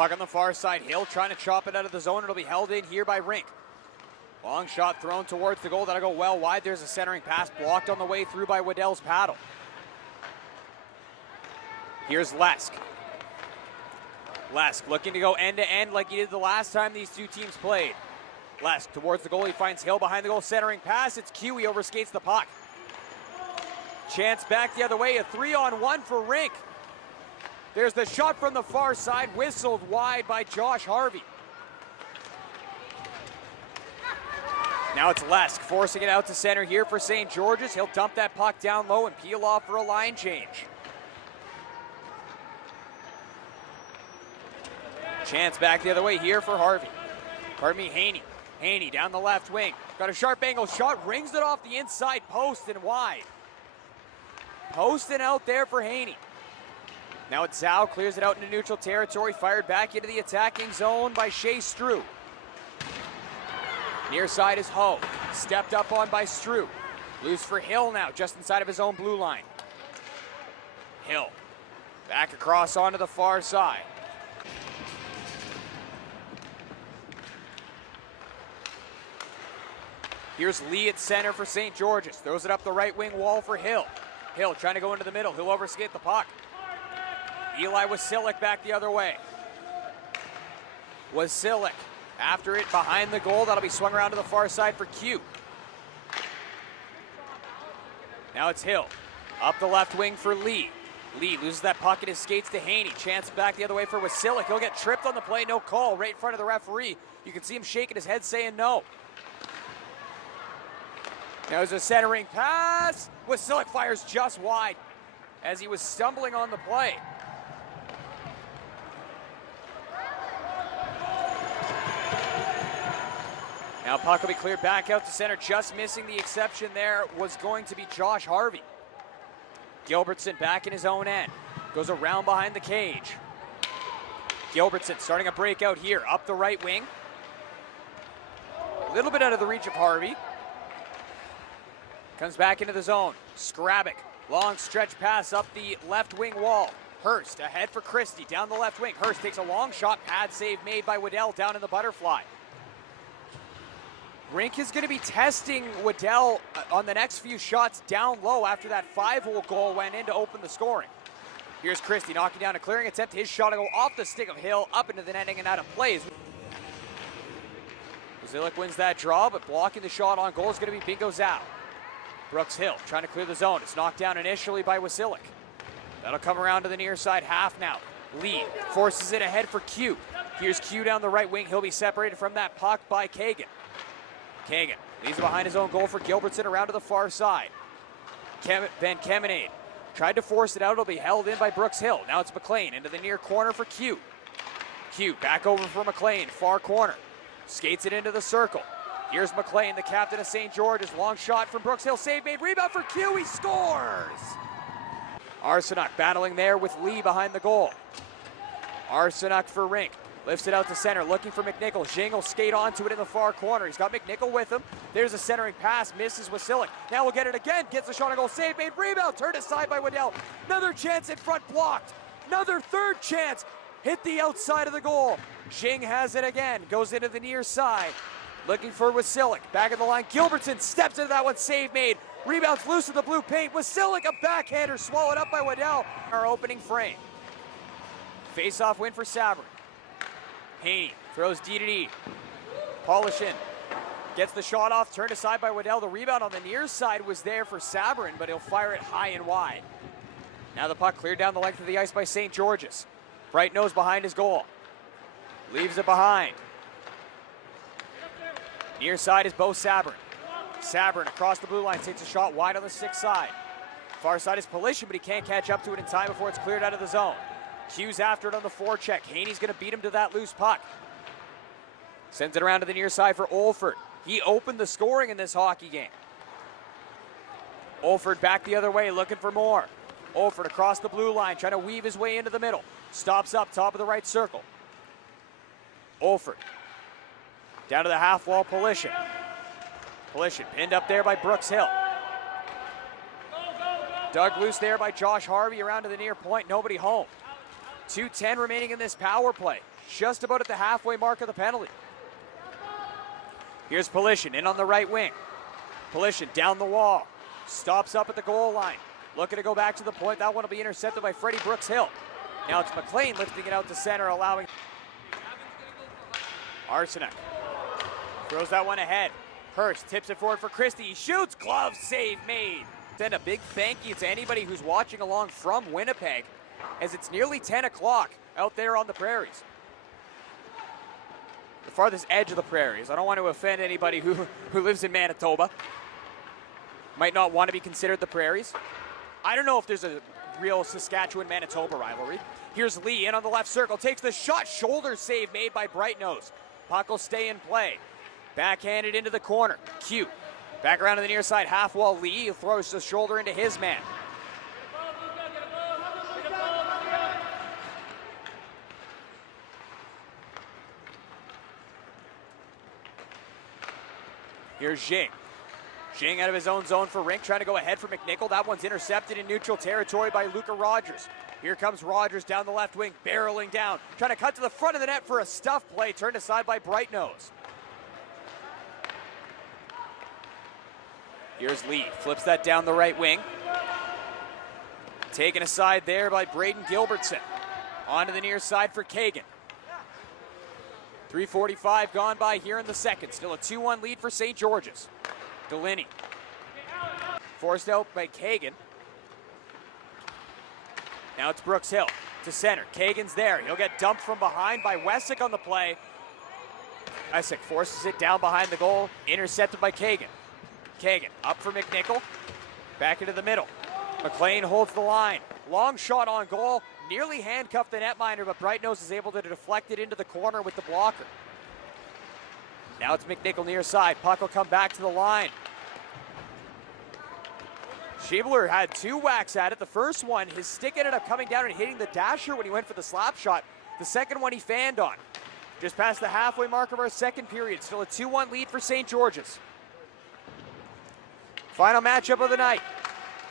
Puck on the far side. Hill trying to chop it out of the zone. It'll be held in here by Rink. Long shot thrown towards the goal. That'll go well wide. There's a centering pass blocked on the way through by Waddell's paddle. Here's Lesk. Lesk looking to go end to end like he did the last time these two teams played. Lesk towards the goal. He finds Hill behind the goal. Centering pass. It's Q. He overskates the puck. Chance back the other way. A 3-on-1 for Rink. There's the shot from the far side. Whistled wide by Josh Harvey. Now it's Lesk forcing it out to center here for St. George's. He'll dump that puck down low and peel off for a line change. Chance back the other way here for Harvey. Pardon me, Haney. Haney down the left wing. Got a sharp angle shot. Rings it off the inside post and wide. Posting out there for Haney. Now it's Zhao. Clears it out into neutral territory. Fired back into the attacking zone by Shea Strew. Near side is Ho. Stepped up on by Strew. Loose for Hill now, just inside of his own blue line. Hill. Back across onto the far side. Here's Lee at center for St. George's. Throws it up the right wing wall for Hill. Hill trying to go into the middle. He'll overskate the puck. Eli Wasilic back the other way. Wasilic after it behind the goal. That'll be swung around to the far side for Q. Now it's Hill. Up the left wing for Lee. Lee loses that puck and his skates to Haney. Chance back the other way for Wasilic. He'll get tripped on the play. No call right in front of the referee. You can see him shaking his head saying no. There's a centering pass. Wasilic fires just wide as he was stumbling on the play. Now puck will be cleared back out to center. Just missing the exception there was going to be Josh Harvey. Gilbertson back in his own end. Goes around behind the cage. Gilbertson starting a breakout here. Up the right wing. A little bit out of the reach of Harvey. Comes back into the zone. Skrabic. Long stretch pass up the left wing wall. Hurst ahead for Christie. Down the left wing. Hurst takes a long shot. Pad save made by Waddell down in the butterfly. Rink is going to be testing Waddell on the next few shots down low after that 5-hole goal went in to open the scoring. Here's Christie knocking down a clearing attempt. His shot will go off the stick of Hill, up into the netting and out of plays. Wasilic wins that draw, but blocking the shot on goal is going to be Bingo Zhao. Brooks Hill trying to clear the zone. It's knocked down initially by Wasilic. That'll come around to the near side half now. Lee forces it ahead for Q. Here's Q down the right wing. He'll be separated from that puck by Kagan. Kagan leaves it behind his own goal for Gilbertson around to the far side. Van Kemenade tried to force it out. It'll be held in by Brooks Hill. Now it's McLean into the near corner for Q. Q back over for McLean, far corner. Skates it into the circle. Here's McLean, the captain of St. George's. Long shot from Brooks Hill. Save made. Rebound for Q. He scores! Arsenault battling there with Lee behind the goal. Arsenault for Rink. Lifts it out to center, looking for McNichol. Jing will skate onto it in the far corner. He's got McNichol with him. There's a centering pass, misses Wasilic. Now we'll get it again. Gets a shot on goal. Save made. Rebound. Turned aside by Waddell. Another chance in front, blocked. Another third chance. Hit the outside of the goal. Jing has it again. Goes into the near side. Looking for Wasilic. Back of the line. Gilbertson steps into that one. Save made. Rebounds loose in the blue paint. Wasilic, a backhander swallowed up by Waddell. Our opening frame. Face-off win for Sabrin. Haney throws D-to-D. Polishin gets the shot off. Turned aside by Waddell. The rebound on the near side was there for Sabrin, but he'll fire it high and wide. Now the puck cleared down the length of the ice by St. George's. Bright nose behind his goal. Leaves it behind. Near side is Bo Sabrin. Sabrin across the blue line takes a shot wide on the 6th side. Far side is Polishin, but he can't catch up to it in time before it's cleared out of the zone. Q's after it on the forecheck. Haney's going to beat him to that loose puck. Sends it around to the near side for Olford. He opened the scoring in this hockey game. Olford back the other way, looking for more. Olford across the blue line, trying to weave his way into the middle. Stops up top of the right circle. Olford. Down to the half wall, Polishin. Polishin pinned up there by Brooks Hill. Dug loose there by Josh Harvey around to the near point. Nobody home. 2:10 remaining in this power play. just about at the halfway mark of the penalty. Here's Polishin in on the right wing. Polishin down the wall. Stops up at the goal line. Looking to go back to the point. That one will be intercepted by Freddie Brooks Hill. Now it's McLean lifting it out to center, allowing Arsenault. Throws that one ahead. Hurst tips it forward for Christie. He shoots. Glove save made. Send a big thank you to anybody who's watching along from Winnipeg, as it's nearly 10 o'clock out there on the prairies. The farthest edge of the prairies. I don't want to offend anybody who lives in Manitoba. Might not want to be considered the prairies. I don't know if there's a real Saskatchewan-Manitoba rivalry. Here's Lee in on the left circle. Takes the shot. Shoulder save made by Brightnose. Puck will stay in play. Backhanded into the corner. Q. Back around to the near side. Half wall. Lee throws the shoulder into his man. Here's Jing. Jing out of his own zone for Rink, trying to go ahead for McNichol. That one's intercepted in neutral territory by Luca Rogers. Here comes Rogers down the left wing, barreling down, trying to cut to the front of the net for a stuff play, turned aside by Brightnose. Here's Lee, flips that down the right wing. Taken aside there by Braden Gilbertson. Onto the near side for Kagan. 3:45 gone by here in the second. Still a 2-1 lead for St. George's. Delaney. Forced out by Kagan. Now it's Brooks Hill to center. Kagan's there. He'll get dumped from behind by Wessick on the play. Wessick forces it down behind the goal. Intercepted by Kagan. Kagan up for McNichol. Back into the middle. McLean holds the line. Long shot on goal. Nearly handcuffed the netminder, but Brightnose is able to deflect it into the corner with the blocker. Now it's McNichol near side. Puck will come back to the line. Schiebler had 2 whacks at it. The first one, his stick ended up coming down and hitting the dasher when he went for the slap shot. The second one he fanned on. Just past the halfway mark of our second period. Still a 2-1 lead for St. George's. Final matchup of the night.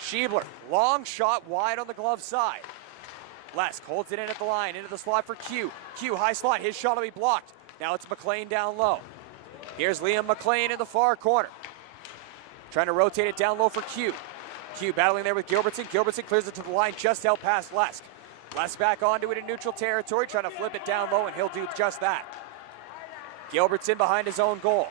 Schiebler, long shot wide on the glove side. Lesk holds it in at the line, into the slot for Q. Q, high slot, his shot will be blocked. Now it's McLean down low. Here's Liam McLean in the far corner. Trying to rotate it down low for Q. Q battling there with Gilbertson. Gilbertson clears it to the line just out past Lesk. Lesk back onto it in neutral territory, trying to flip it down low, and he'll do just that. Gilbertson behind his own goal.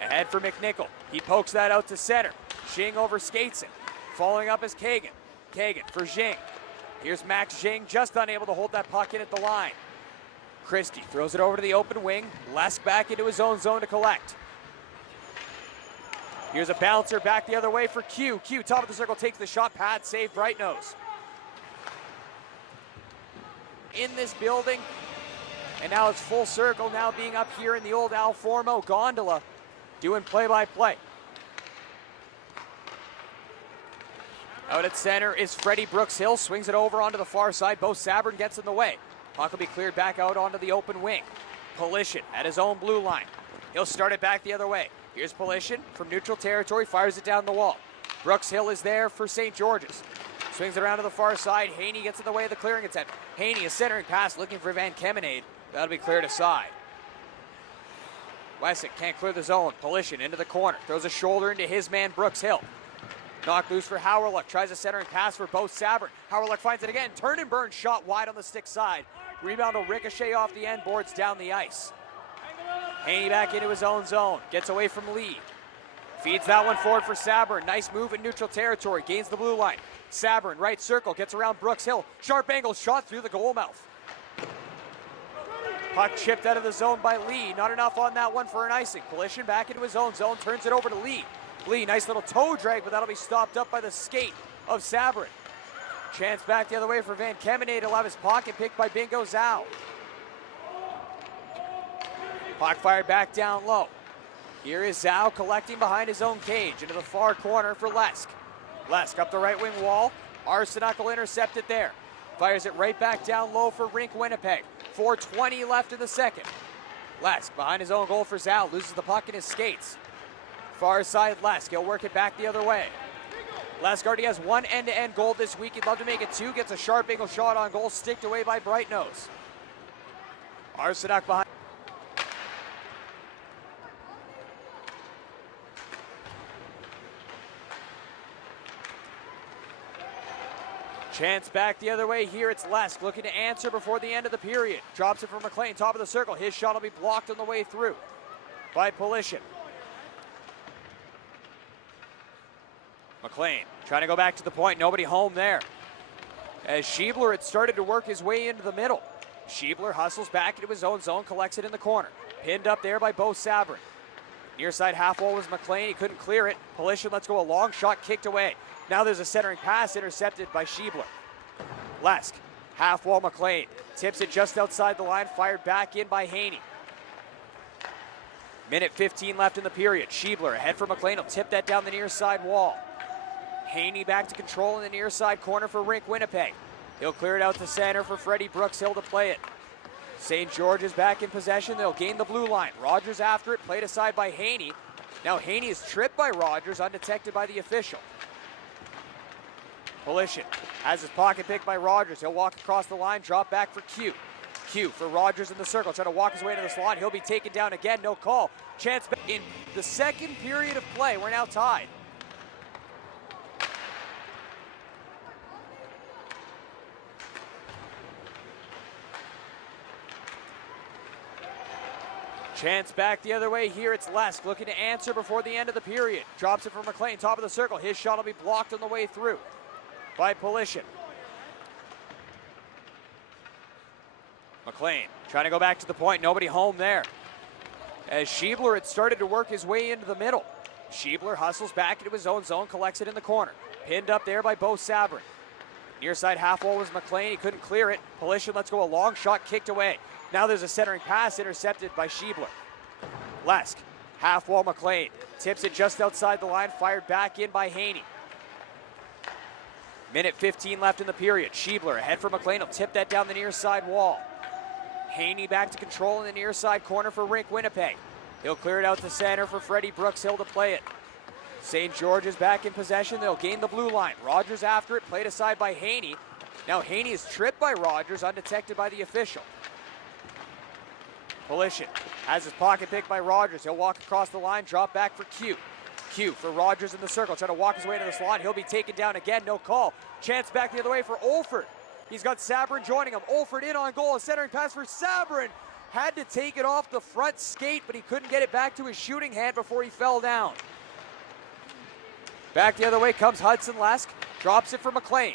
Ahead for McNichol. He pokes that out to center. Jing overskates it. Following up is Kagan. Kagan for Jing. Here's Max Jing, just unable to hold that puck in at the line. Christie throws it over to the open wing. Lesk back into his own zone to collect. Here's a bouncer back the other way for Q. Q, top of the circle, takes the shot. Pad save, Brightnose. In this building, and now it's full circle, now being up here in the old Al Formo gondola, doing play-by-play. Out at center is Freddie Brooks Hill, swings it over onto the far side. Bo Sabrin gets in the way. Puck will be cleared back out onto the open wing. Polishin at his own blue line. He'll start it back the other way. Here's Polishin from neutral territory, fires it down the wall. Brooks Hill is there for St. George's. Swings it around to the far side. Haney gets in the way of the clearing attempt. Haney is centering pass, looking for Van Kemenade. That'll be cleared aside. Wessick can't clear the zone. Polishin into the corner. Throws a shoulder into his man, Brooks Hill. Knocked loose for Howerluck. Tries a centering pass for Bo Sabrin. Howerluck finds it again. Turn and burn shot wide on the stick side. Rebound will ricochet off the end boards down the ice. Haney back into his own zone. Gets away from Lee. Feeds that one forward for Sabrin. Nice move in neutral territory. Gains the blue line. Sabrin, right circle. Gets around Brooks Hill. Sharp angle shot through the goal mouth. Puck chipped out of the zone by Lee. Not enough on that one for an icing. Polishin back into his own zone. Turns it over to Lee. Lee, nice little toe drag, but that'll be stopped up by the skate of Sabrin. Chance back the other way for Van Kemenade. He'll have his pocket picked by Bingo Zhao. Puck fired back down low. Here is Zhao collecting behind his own cage into the far corner for Lesk. Lesk up the right wing wall. Arsenault will intercept it there. Fires it right back down low for Rink Winnipeg. 4:20 left in the second. Lesk behind his own goal for Zhao. Loses the puck in his skates. Far side Lesk. He'll work it back the other way. Lesk already has one end-to-end goal this week. He'd love to make it two. Gets a sharp angle shot on goal, sticked away by Brightnose. Arsenac behind. Chance back the other way here. It's Lesk looking to answer before the end of the period. Drops it for McLean, top of the circle. His shot will be blocked on the way through by Polishin. McLean trying to go back to the point. Nobody home there. As Schiebler had started to work his way into the middle. Schiebler hustles back into his own zone, collects it in the corner. Pinned up there by Bo Sabrin. Near side half wall was McLean. He couldn't clear it. Polishin lets go a long shot, kicked away. Now there's a centering pass intercepted by Schiebler. Lesk, half wall McLean. Tips it just outside the line, fired back in by Haney. Minute 15 left in the period. Schiebler ahead for McLean. He'll tip that down the near side wall. Haney back to control in the near side corner for Rink Winnipeg. He'll clear it out to center for Freddie Brooks Hill to play it. St. George is back in possession. They'll gain the blue line. Rogers after it, played aside by Haney. Now Haney is tripped by Rogers, undetected by the official. Polishin has his pocket picked by Rogers. He'll walk across the line, drop back for Q. Q for Rogers in the circle, trying to walk his way into the slot. He'll be taken down again, no call. Chance back in the second period of play. We're now tied. Chance back the other way here. It's Lesk looking to answer before the end of the period. Drops it for McLean, top of the circle. His shot will be blocked on the way through by Polishin. McLean trying to go back to the point. Nobody home there. As Schiebler had started to work his way into the middle. Schiebler hustles back into his own zone, collects it in the corner. Pinned up there by Bo Sabrin. Near side half wall was McLean. He couldn't clear it. Polishin lets go a long shot, kicked away. Now there's a centering pass intercepted by Schiebler. Lesk, half wall McLean. Tips it just outside the line, fired back in by Haney. Minute 15 left in the period. Schiebler ahead for McLean. He'll tip that down the near side wall. Haney back to control in the near side corner for Rink Winnipeg. He'll clear it out to center for Freddie Brooks Hill to play it. St. George is back in possession. They'll gain the blue line. Rogers after it, played aside by Haney. Now Haney is tripped by Rogers, undetected by the official. Polishin has his pocket picked by Rogers. He'll walk across the line, drop back for Q. Q for Rogers in the circle, trying to walk his way into the slot. He'll be taken down again, no call. Chance back the other way for Olford. He's got Sabrin joining him. Olford in on goal, a centering pass for Sabrin. Had to take it off the front skate, but he couldn't get it back to his shooting hand before he fell down. Back the other way comes Hudson Lesk. Drops it for McLean.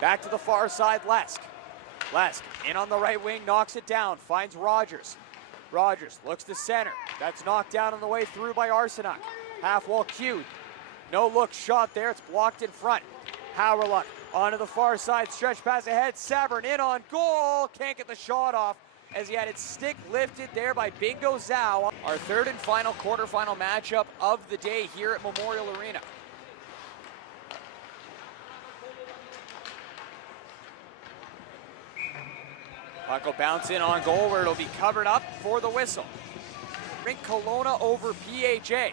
Back to the far side, Lesk. Lesk in on the right wing, knocks it down, finds Rogers. Rogers looks to center. That's knocked down on the way through by Arsenac. Half wall Q. No look shot there. It's blocked in front. Howrluck onto the far side. Stretch pass ahead. Sabrin in on goal. Can't get the shot off as he had its stick lifted there by Bingo Zhao. Our third and final quarterfinal matchup of the day here at Memorial Arena. Puck will bounce in on goal where it'll be covered up for the whistle. Rink Kelowna over PHA.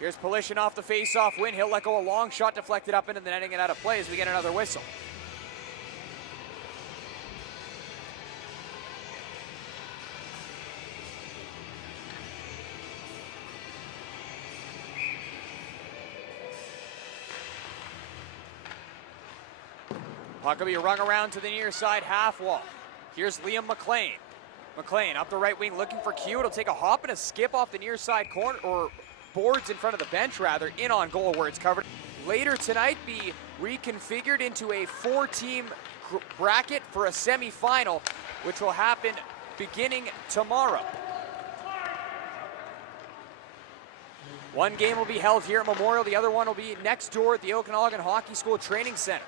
Here's Polishin off the face-off win. He'll let go a long shot deflected up into the netting and out of play as we get another whistle. Puck will be rung around to the near side half wall. Here's Liam McLean. McLean up the right wing looking for Q. It'll take a hop and a skip off the near side corner, or boards in front of the bench rather, in on goal where it's covered. Later tonight be reconfigured into a 4-team bracket for a semi-final, which will happen beginning tomorrow. One game will be held here at Memorial. The other one will be next door at the Okanagan Hockey School Training Center.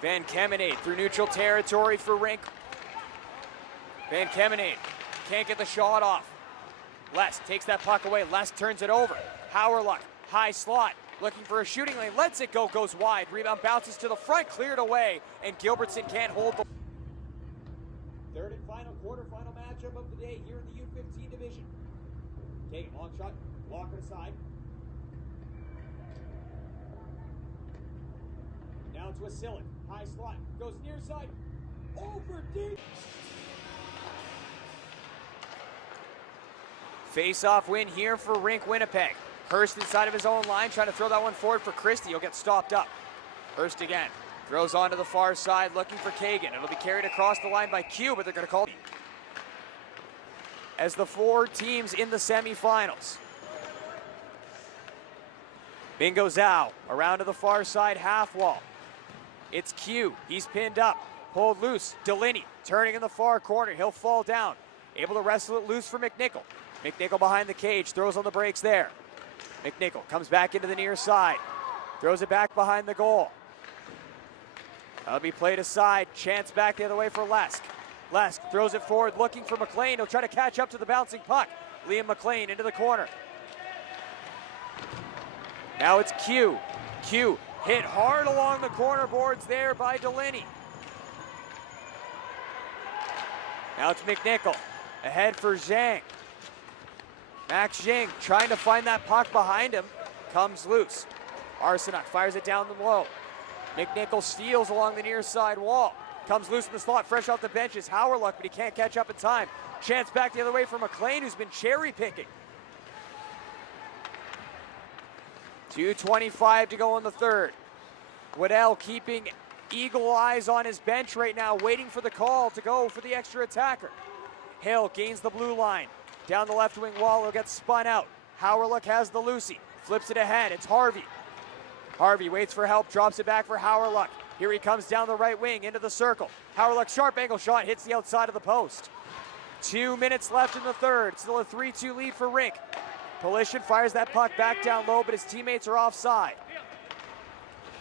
Van Kemenade through neutral territory for Rink. Van Kemenade can't get the shot off. Lesk takes that puck away. Lesk turns it over. Howrluck, high slot, looking for a shooting lane. Lets it go, goes wide. Rebound bounces to the front, cleared away, and Gilbertson can't hold the... Third and final quarterfinal matchup of the day here in the U15 division. Kagan, long shot, blocker aside. Now to Wasilic, high slot, goes near side, over deep. Face-off win here for RHA Winnipeg. Hurst inside of his own line, trying to throw that one forward for Christie. He'll get stopped up. Hurst again, throws onto the far side, looking for Kagan. It'll be carried across the line by Q, but they're going to call it as the 4 teams in the semifinals. Bingo Zhao around to the far side half wall. It's Q. He's pinned up, pulled loose. Delaney turning in the far corner. He'll fall down. Able to wrestle it loose for McNichol. McNichol behind the cage, throws on the brakes there. McNichol comes back into the near side. Throws it back behind the goal. That'll be played aside. Chance back the other way for Lesk. Lesk throws it forward, looking for McLean. He'll try to catch up to the bouncing puck. Liam McLean into the corner. Now it's Q. Q hit hard along the corner boards there by Delaney. Now it's McNichol. Ahead for Zhang. Max Zhang trying to find that puck behind him. Comes loose. Arsenault fires it down the low. McNichol steals along the near side wall. Comes loose in the slot, fresh off the bench is Howerluck, but he can't catch up in time. Chance back the other way for McLean, who's been cherry picking. 2:25 to go in the third. Waddell keeping eagle eyes on his bench right now, waiting for the call to go for the extra attacker. Hill gains the blue line. Down the left wing wall, he'll get spun out. Howerluck has the Lucy, flips it ahead, it's Harvey. Harvey waits for help, drops it back for Howerluck. Here he comes down the right wing into the circle. Howerluck, sharp angle shot, hits the outside of the post. 2 minutes left in the third, still a 3-2 lead for RHA. Polishin fires that puck back down low, but his teammates are offside.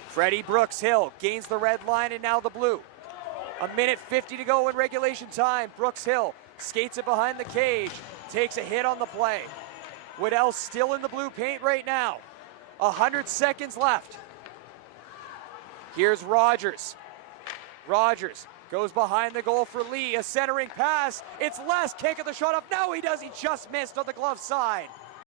Freddie Brooks Hill gains the red line and now the blue. 1:50 to go in regulation time. Brooks Hill skates it behind the cage, takes a hit on the play. Waddell still in the blue paint right now. 100 seconds left. Here's Rogers. Rogers goes behind the goal for Lee. A centering pass. It's Les. Can't get the shot off. Now he does. He just missed on the glove side.